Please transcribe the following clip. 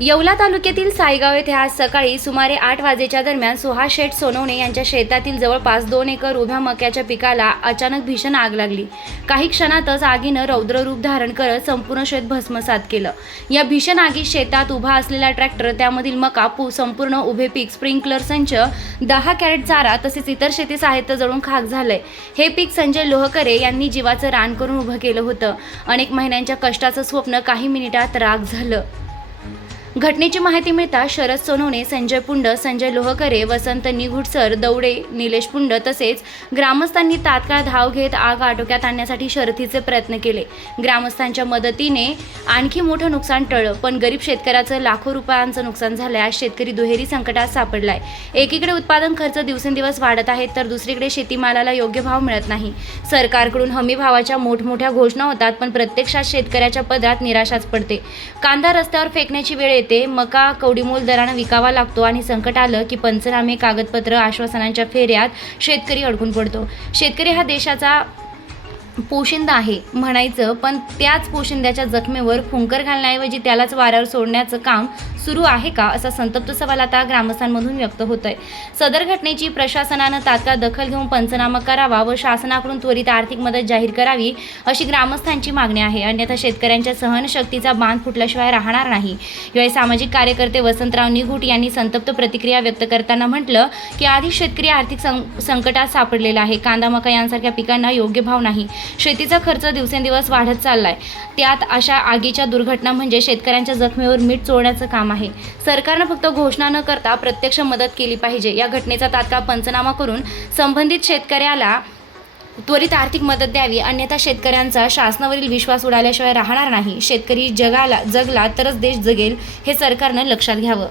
येवला तालुक्यातील सायगाव येथे आज सकाळी सुमारे 8 वाजेच्या दरम्यान सुहास शेठ सोनवणे यांच्या शेतातील जवळपास 2 एकर उभ्या मक्याच्या पिकाला अचानक भीषण आग लागली। काही क्षणातच आगीनं रौद्र रूप धारण करत संपूर्ण शेत भस्मसात केलं। या भीषण आगीत शेतात उभा असलेला ट्रॅक्टर, त्यामधील मका, संपूर्ण उभे पीक, स्प्रिंकलर संच, 10 कॅरेट चारा तसेच इतर शेती साहित्य जळून खाक झालंय। हे पीक संजय लोहकरे यांनी जीवाचं रान करून उभं केलं होतं। अनेक महिन्यांच्या कष्टाचं स्वप्न काही मिनिटात राख झालं। घटनेची माहिती मिळताच शरद सोनवणे, संजय पुंड, संजय लोहकरे, वसंत निघुडसर, दौडे, निलेश पुंड तसेच ग्रामस्थांनी तात्काळ धाव घेत आग आटोक्यात आणण्यासाठी शर्थीचे प्रयत्न केले। ग्रामस्थांच्या मदतीने आणखी मोठं नुकसान टळलं, पण गरीब शेतकऱ्याचं लाखो रुपयांचं नुकसान झालंय। आज शेतकरी दुहेरी संकटात सापडलाय। एकीकडे उत्पादन खर्च दिवसेंदिवस वाढत आहेत, तर दुसरीकडे शेतीमालाला योग्य भाव मिळत नाही। सरकारकडून हमी भावाच्या मोठमोठ्या घोषणा होतात, पण प्रत्यक्षात शेतकऱ्याच्या पदरात निराशाच पडते। कांदा रस्त्यावर फेकण्याची वेळ येते, मका कवडीमोल दरानं विकावा लागतो आणि संकट आलं की पंचनामे, कागदपत्र, आश्वासनांच्या फेऱ्यात शेतकरी अडकून पडतो। शेतकरी हा देशाचा पोशिंदा आहे म्हणायचं, पण त्याच पोशिंद्याच्या जखमेवर फुंकर घालण्याऐवजी त्यालाच वाऱ्यावर सोडण्याचं काम सुरू आहे का, असा संतप्त सवाल आता ग्रामस्थांमधून व्यक्त होत आहे। सदर घटनेची प्रशासनानं तात्काळ दखल घेऊन पंचनामा करावा व शासनाकडून त्वरित आर्थिक मदत जाहीर करावी, अशी ग्रामस्थांची मागणी आहे। अन्यथा शेतकऱ्यांच्या सहनशक्तीचा बांध फुटल्याशिवाय राहणार नाही। यावेळी सामाजिक कार्यकर्ते वसंतराव निघुट यांनी संतप्त प्रतिक्रिया व्यक्त करताना म्हटलं की आधी शेतकरी आर्थिक संकटात सापडलेला आहे। कांदा, मका यांसारख्या पिकांना योग्य भाव नाही। शेतीचा खर्च दिवसेंदिवस वाढत चाललाय। त्यात अशा आगीच्या दुर्घटना म्हणजे शेतकऱ्यांच्या जखमेवर मीठ चोळण्याचं काम आहे। सरकारनं फक्त घोषणा न करता प्रत्यक्ष मदत केली पाहिजे। या घटनेचा तात्काळ पंचनामा करून संबंधित शेतकऱ्याला त्वरित आर्थिक मदत द्यावी, अन्यथा शेतकऱ्यांचा शासनावरील विश्वास उडाल्याशिवाय राहणार नाही। शेतकरी जगला तरच देश जगेल, हे सरकारनं लक्षात घ्यावं।